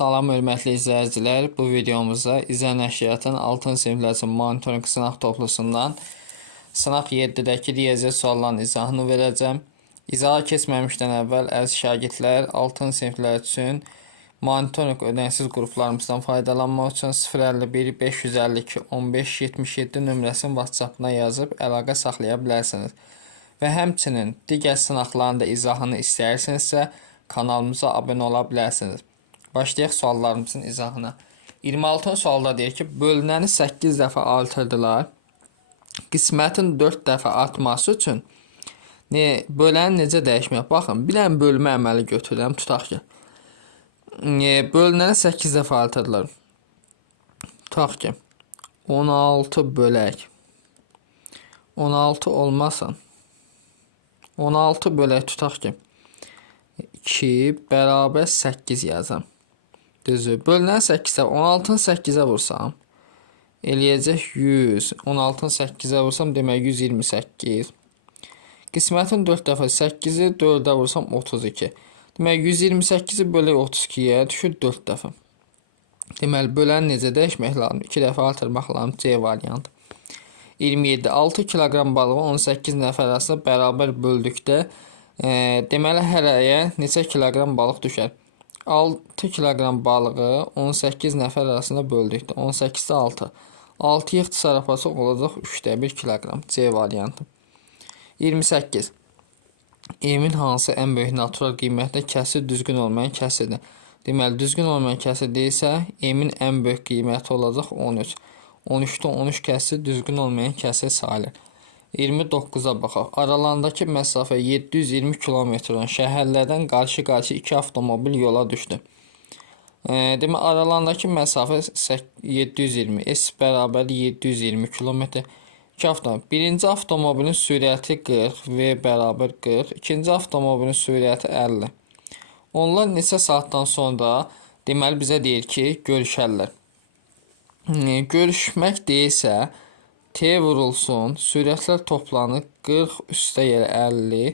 Salam hörmətli izləyicilər. Bu videomuzda İzah Nəşriyyatın 6-cı siniflər üçün monitorinq sınaq toplusundan sınaq 7-dəki riyaziyyat suallarının izahını verəcəm. İzaha keçməmişdən əvvəl əziz şagirdlər 6-cı siniflər üçün monitorinq ödənişsiz qruplarımızdan faydalanmaq üçün 051 552 15 77 nömrəsini WhatsApp-na yazıb əlaqə saxlaya bilərsiniz. Və həmçinin digər sınaqların da izahını istəyirsinizsə kanalımıza abunə ola bilərsiniz. Başlayaq suallarımızın izahına. 26 sualda deyir ki, bölünəni 8 dəfə artırdılar. Qismətin 4 dəfə artması üçün böləni necə dəyişmək? Baxın, bir dənə bölmə əməli götürürəm, tutaq ki. Bölünəni 8 dəfə artırdılar. Tutaq ki, 16 bölək. 16 olmasın. 16 bölək tutaq ki, 2 bərabər 8 yazam. Düzdür. Bölünən 8-ə, 16-nı 8-ə vursam, eləyəcək 100. 16-nı 8-ə vursam, demək 128. Qismətin 4 dəfə 8-i 4-ə vursam 32. Demək 128-i bölək 32-yə düşür 4 dəfə. Deməli, böləni necə dəyişmək lazım? 2 dəfə artırmaq lazım. C variantı. 27. 6 kiloqram balığı 18 nəfər arasında bərabər böldükdə deməli, hərəyə neçə kiloqram balıq düşər? 6 kiloqram balığı 18 nəfər arasında böldükdə 18-də 6. 6 ixtisarapası olacaq 3-də 1 kiloqram. C variantı. 28. Emin hansı ən böyük natural qiymətdə kəsir düzgün olmayan kəsirdir? Deməli, düzgün olmayan kəsir deyilsə, emin ən böyük qiyməti olacaq 13. 13-də 13 kəsir düzgün olmayan kəsir sayılır. 29-a baxaq. Aralarındakı məsafə 720 km olan şəhərlərdən qarşı-qarşı 2 avtomobil yola düşdü. Demək, aralarındakı məsafə 720. S bərabər 720 km. 2 avtomobil. Birinci avtomobilin sürəti 40, V bərabər 40. İkinci avtomobilin sürəti 50. Onlar neçə saatdan sonra deməli bizə deyir ki, görüşərlər. Görüşmək deyilsə, T vurulsun, sürətlər toplanır 40 üstə yerə 50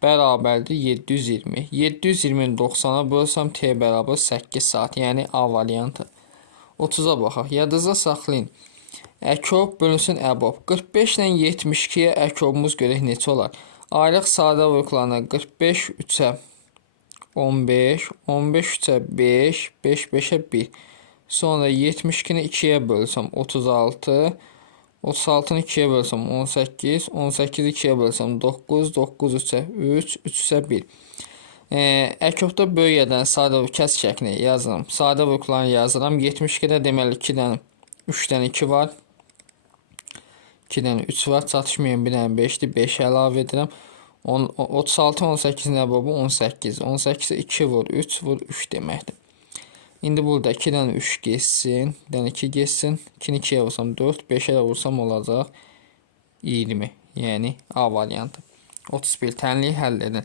bərabərdir 720. 720-ni 90-a bölsəm T bərabər 8 saat, yəni A variantı. 30-a baxaq. Yadınızda saxlayın. Əkob bölünsün əbob. 45 ilə 72-yə əkobumuz görək neçə olar? Aylıq sadə vurğularına 45 3-ə 15, 15 3-ə 5, 5 5-ə 1. Sonra 72-ni 2-yə bölsəm 36, 36-nı 2-yə bölsəm 18, 18-i 2-yə bölsəm 9, 9 3-ə 3, 3 3-ə 1. Əkobda böyüyədən sadə kəs şəklini yazıram. Sadə vurğularını yazıram. 72-də deməli 2-dən 3-dən 2 var. 2-dən 3 var. Çatışmayan 1-dən 5-dir. 5 əlavə edirəm. 36, 18-in əbobu 18. 18-ə 2 vur, 3 vur, 3 deməkdir. İndi burada 2-dən 3 geçsin, 1-dən 2 geçsin, 2-ni 2-yə vursam 4, 5-ə də vursam olacaq 20, yəni A variantı. 31. Tənliyi həll edin.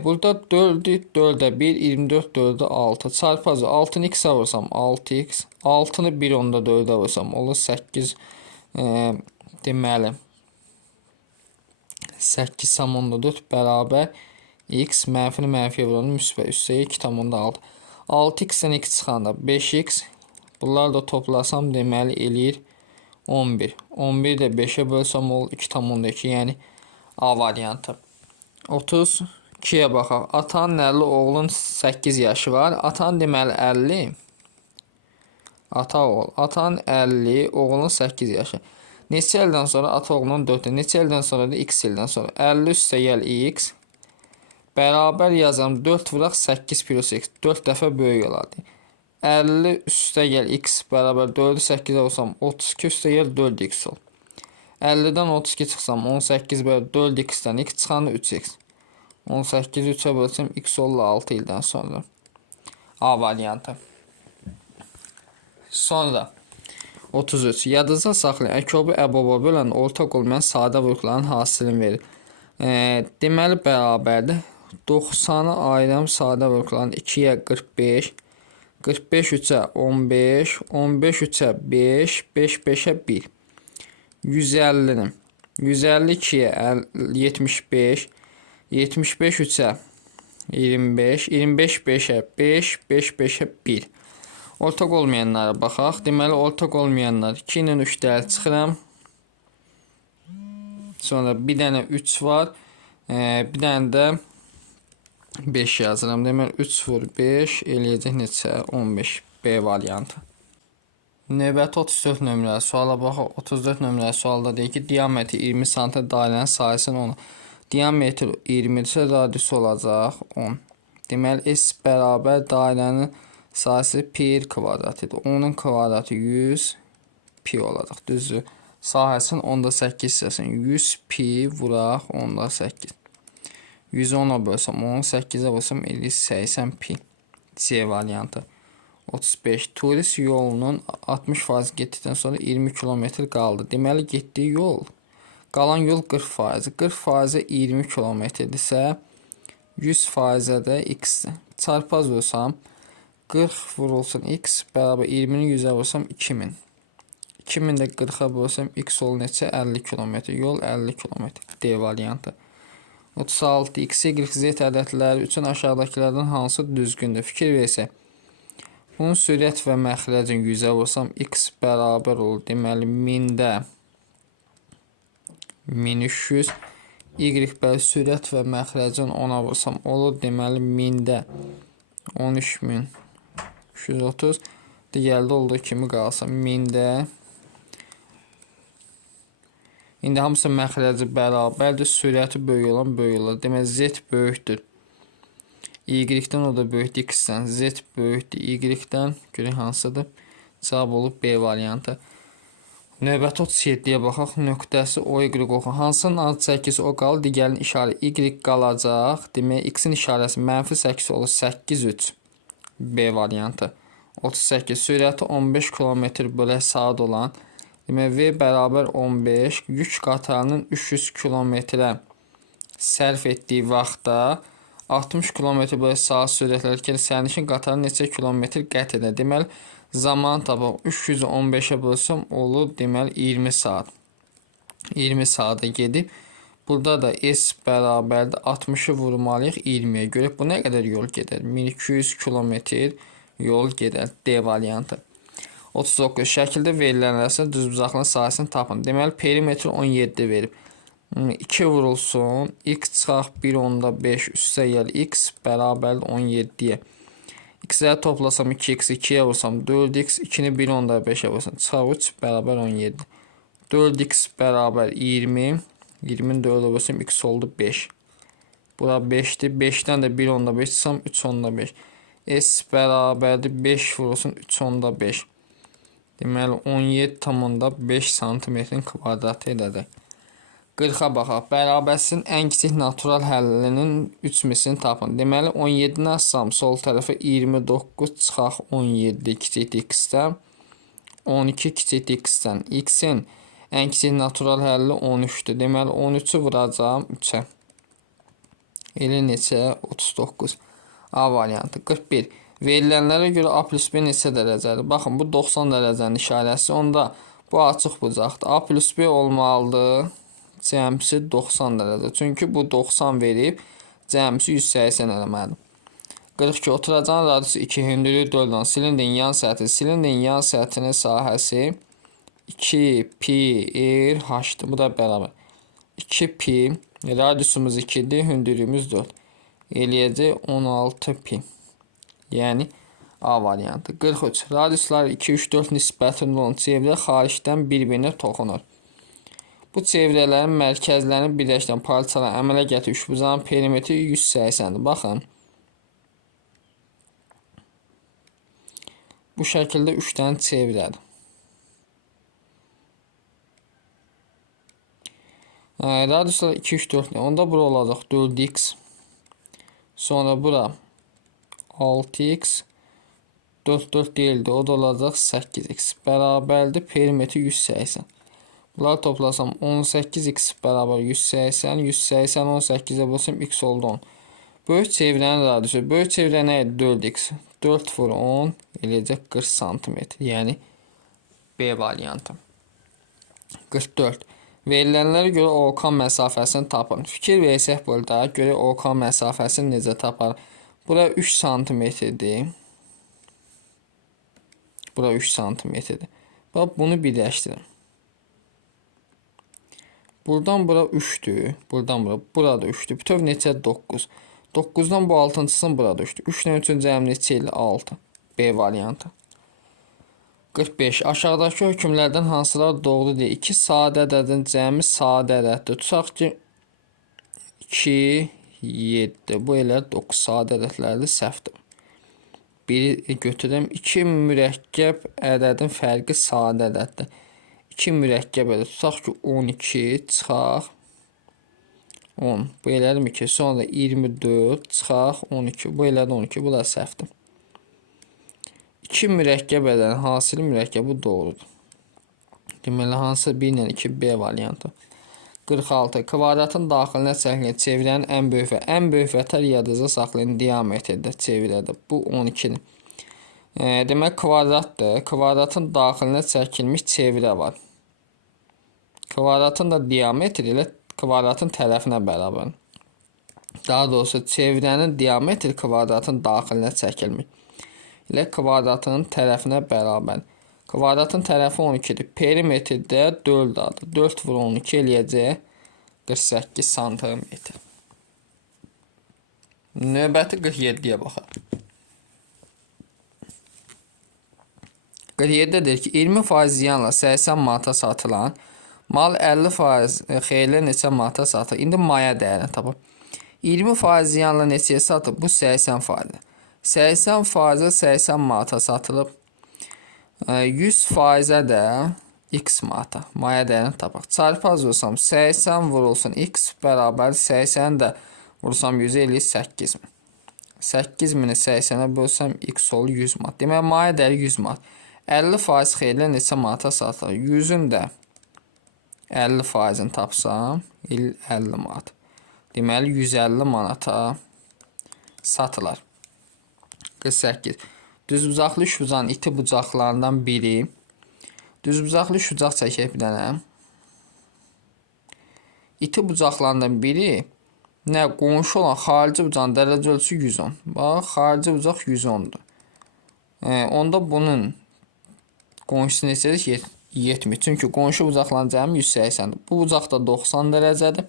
Burada 4-ü 4-ə 1, 24 4-ə 6. Çarpazı 6-nı x-ə vursam 6x, 6-nı 1 onda 4-ə vursam olur 8. Deməli 8 tam onda 4 bərabər x mənfini mənfiyə vuranı müsbət üstə 2 tam onda 6. 6x-dən x çıxanda 5x. Bunları da toplasam deməli eləyir 11. 11 də 5-ə bölsəm olur 2 tam onda 2, yəni A variantı. 32-yə baxaq. Atanın 50, oğlun 8 yaşı var. Atanın deməli 50. Ata oğul. Atanın 50, oğlun 8 yaşı. Neçə ildən sonra ata oğlunun 4-ü. Neçə ildən sonra da x ildən sonra. 50 üstə gəl x. Bərabər yazam 4 vuraq 8 plus x. 4 dəfə böyük olardı. 50 üstə gəl x bərabər 4-ü 8-ə vursam 32 üstə gəl 4x ol. 50-dən 32 çıxsam 18 bərabər 4x-dən x çıxanda 3x. 18-i 3-ə bölsəm x olur 6 ildən sonra. A variantı. Sonra 33. Yadınızda saxlayın. Əkobu əboba bölən ortaq olmayan sadə vurğuların hasilini verir. Deməli bərabərdir. 90-ı ayıram sadə vurğuların 2-yə 45, 45 3-ə 15, 15 3-ə 5, 5 5-ə 1. 150-nin 150 2-yə 75, 75 3-ə 25, 25 5'ə 5, 5 5'ə 1. Ortaq olmayanlara baxaq. Deməli, ortaq olmayanlar 2 ilə 3 dəyər çıxıram. Sonra bir dənə 3 var. Bir dənə də 5 yazıram. Deməli, 3 vur 5 eləyəcək neçə? 15. B variantı. Növbəti 34 nömrəli suala baxaq. 34 nömrəli sualda deyir ki, diametri 20 sm dairənin sayısını 10. Diametr 20-dirsə, radiusu olacaq 10. Deməli, S bərabər dairənin sayısı pi kvadratıdır. 10'un kvadratı 100 pi olacaq. Düzdür. Sahəsinin 10'da 8 hissəsini 100 pi vuraq 10'da 8. 110'a bölsəm 10, 8'ə bölsəm 50, 80 pi. C variantı. 35. Turist yolunun 60% getdikdən sonra 20 kilometr qaldı. Deməli, getdiyi yol, qalan yol 40%. 40%-ə 20 kilometrdirsə, 100%-ə də x-dir. Çarpaz olsam, 40 vurulsun x bərabər 20'ni 100'ə vursam 2000. 2000 də 40'a bölsəm x olur neçə? 50 kilometr. Yol 50 kilometr. D variantı. 36. X, Y, Z ədədləri üçün aşağıdakilərdən hansı düzgündür? Fikir versək. Bunun sürət və məxrəcin 100'ə vursam x bərabər olur. Deməli, 1000-də 1300. Y bəli sürət və məxrəcin 10'a vursam olur. Deməli, 1000-də 13330. Digərdə olduğu kimi qalsın. 1000-də İndi hamısı məxrəci bərabərdir. Sürəti böyük olan böyük olur. Deməli, Z böyükdür. Y-dən o da böyükdür X-dən. Z böyükdür Y-dən. Görək hansıdır? Cavab olub B variantı. Növbəti 37-yə baxaq. Nöqtəsi O, Y oxu. Hansının adı 8 O qalır, digərinin işarə Y qalacaq. Demək, X-in işarəsi mənfi 8 olur. 8, 3. B variantı. 38. Sürəti 15 km/saat olan. Demək, V bərabər 15. Yük qatarının 300 kilometrə sərf etdiyi vaxtda 60 km/saat sürətlərkən sərnişin qatarı neçə kilometr qət edir? Deməli, zaman tapaq. 300'ü 15'ə bölsəm olur. Deməli, 20 saat. 20 saata gedib. Burada da S bərabərdir. 60'ı vurmalıyıq 20'yə. Görək, bu nə qədər yol gedər? 1200 kilometr yol gedər. D variantı. 39. Şəkildə verilən rəsm düzbucaqlığın sayəsini tapın. Deməli, perimetr 17 verib. 2 vurulsun. X çıxaq 1/5 üstə gəl x bərabərdir 17'yə. X-ləri toplasam 2x, 2'yə vursam 4x, 2'ni 1/5'ə vursam çıxaq 3 bərabər 17. 4x bərabər 20. 20'ni 4'ə vursam x oldu 5. Bura 5'dir. 5'dən də 1/5 çıxsam 3/5. S bərabərdir 5 vurulsun 3/5. Deməli, 17,5 santimetrin kvadratı edəcək. 40'a baxaq. Bərabərsizin ən kiçik natural həllinin 3 mislini tapın. Deməli, 17'ni assam sol tərəfə 29 çıxaq 17 kiçikdir x-dən. 12 kiçikdir x-dən. X-in ən kiçik natural həlli 13'dür. Deməli, 13'ü vuracağım 3'ə. Elə neçə? 39. A variantı. 41. Verilənlərə görə A plus B neçə dərəcədir? Baxın, bu 90 dərəcənin işarəsi. Onda bu açıq bucaqdır. A plus B olmalıdır. Cəmsi 90 dərəcə. Çünki bu 90 verib, cəmsi 180 eləməlidir. 42. Oturacağın radiusu 2, hündürlüyü 4 olan silindrin yan səthi. Silindrin yan səthinin sahəsi 2 pi r h-dır. Bu da bərabər. 2 pi, radiusumuz 2'dir, hündürlüyümüz 4. Eləyəcək 16 pi. Yəni A variantı. 43. Radiuslar 2, 3, 4 nisbətində olan çevrə xaricdən bir-birinə toxunur. Bu çevrələrin mərkəzlərini birləşdirən parçalar əmələ gətirib üçbucağın perimetri 180'dir. Baxın. Bu şəkildə 3 dənə çevrədir. Radiuslar 2, 3, 4. Onda bura olacaq 4x. Sonra bura 6x. 4, 4 deyildi. O da olacaq 8x. Bərabərdir. Perimetri 180. Bunları toplasam 18x bərabər 180. 180 18'ə bölsəm x oldu 10. Böyük çevrənin radiusu. Böyük çevrə nə idi? 4x. 4 vur 10 eləyəcək 40 cm. Yəni B variantı. 44. Verilənlərə görə OK məsafəsini tapın. Fikir versək burada, görə OK məsafəsini necə tapar? Bura 3 santimetrdir. Bura 3 santimetrdir. Bax, bunu birləşdirin. Buradan bura 3'dür. Buradan bura. Burada 3'dür. Bütöv neçə? 9. 9'dan bu 6'cısını burada 3'dür. 3 ilə 3'ün cəmi neçə ilə? 6. B variantı. 45. Aşağıdakı hökmlərdən hansılar doğru deyil? 2 sadə ədədin cəmi sadə ədəddir. Tutaq ki 2, 7. Bu elə 9 sadə ədədlərdir, səhvdir. Biri götürəm. 2 mürəkkəb ədədin fərqi sadə ədəddir. 2 mürəkkəb ədəd. Tutaq ki 12 çıxaq 10. Bu elədir ki, sonra 24 çıxaq 12. Bu elədir 12. Bu da səhvdir. 2 mürəkkəb ədədin hasili mürəkkəbi doğrudur. Deməli, hansı 1 ilə 2 B variantı. 46. Kvadratın daxilinə çəkilir çevirənin ən böyük vətər yadınızda saxlayın diametrdə çevirədir. Bu 12-dir. Demək, kvadratdır. Kvadratın daxilinə çəkilmiş çevirə var. Kvadratın da diametri ilə kvadratın tərəfinə bərabər. Daha doğrusu, çevirənin diametri kvadratın daxilinə çəkilmiş ilə kvadratın tərəfinə bərabər. Kvadratın tərəfi 12-dir. Perimetrdə 4 adır. 4 vur 12 eləyəcək 48 santimetr. Növbəti 47-yə baxaq. 47-dir ki, 20% ziyanla 80 manata satılan mal 50% xeyirlə neçə manata satılır? İndi maya dəyərini tapır. 20% ziyanla neçəyə satılır? Bu 80%. 80%-ə 80 manata satılıb. 100%-ə də x manata. Maya dəyərini tapaq. Çarpaz vursam 80 vurulsun x bərabər 80 də vursam 100 eləyir 8000. 8000-i 80-ə bölsəm x olur 100 manat. Demək, maya dəyəri 100 manat. 50% xeyirlə neçə manata satılır? 100-ün də 50%-ni tapsam 50 manat. Deməli, 150 manata satılar. 48. Düzbucaqlı üçbucağın iti bucaqlarından biri. Düzbucaqlı üçbucaq çəkək bir dənə. İti bucaqlarından biri nə? Qonşu olan xarici bucağın dərəcə ölçüsü 110. Bax, xarici bucaq 110-dur. Onda bunun qonşusu neçədir? 70. Çünki qonşu bucaqların cəmi 180-dir. Bu bucaq da 90 dərəcədir.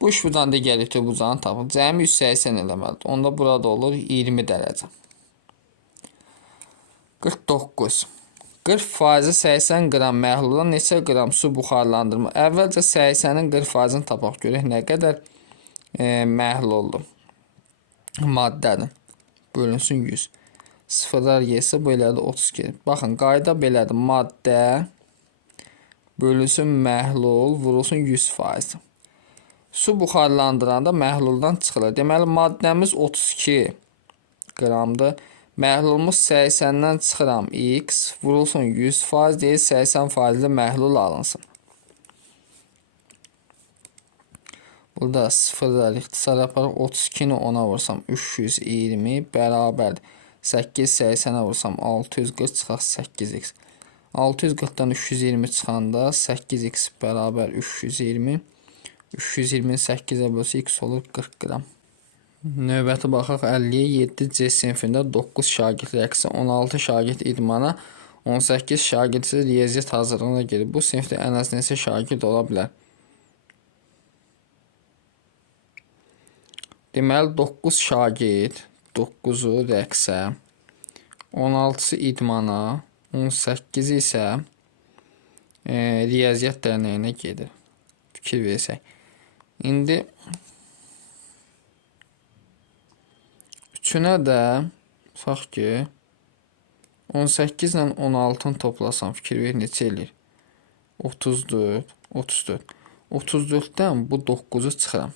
Bu üç bucağın digər iti bucağını tapın. Cəmi 180 eləməlidir. Onda burada olur 20 dərəcə. 49. 40% 80 qram məhluldan neçə qram su buxarlandırma? Əvvəlcə 80-in 40%-ni tapaq görək nə qədər məhluldur. Maddədir. Bölünsün 100. Sıfırlar yese bu elədir 32. Baxın, qayda belədir. Maddə bölünsün məhlul vurulsun 100%. Su buxarlandıranda məhluldan çıxılır. Deməli, maddəmiz 32 qramdır. Məhlulumuz 80-dən çıxıram x vurulsun 100% deyil 80%li məhlul alınsın. Burada sıfırlar ixtisar yaparaq 32-ni 10-a vursam 320 bərabərdir. 880-ə vursam 640 çıxaq 8x. 640-dan 320 çıxanda 8x bərabər 320. 320-ni 8-ə bölsə x olur 40 qram. Növbəti baxaq 50-yə 7C sinfində 9 şagird rəqsi, 16 şagird idmana, 18 şagird isə riyaziyyat hazırlığına gedir. Bu sinfdə ən az neçə şagird ola bilər? Deməli 9 şagird, 9-u rəqsə, 16-sı idmana, 18-i isə riyaziyyat dərnəyinə gedir. Fikir versək. İndi üçünə də baxaq ki 18 ilə 16-nı toplasam fikir ver neçə eləyir? 34, 34. 34-dən bu 9-u çıxıram.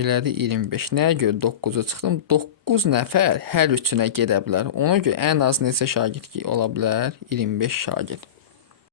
Elədi 25. Nəyə görə 9-u çıxdım? 9 nəfər hər üçünə gedə bilər. Ona görə ən az neçə şagird ola bilər? 25 şagird.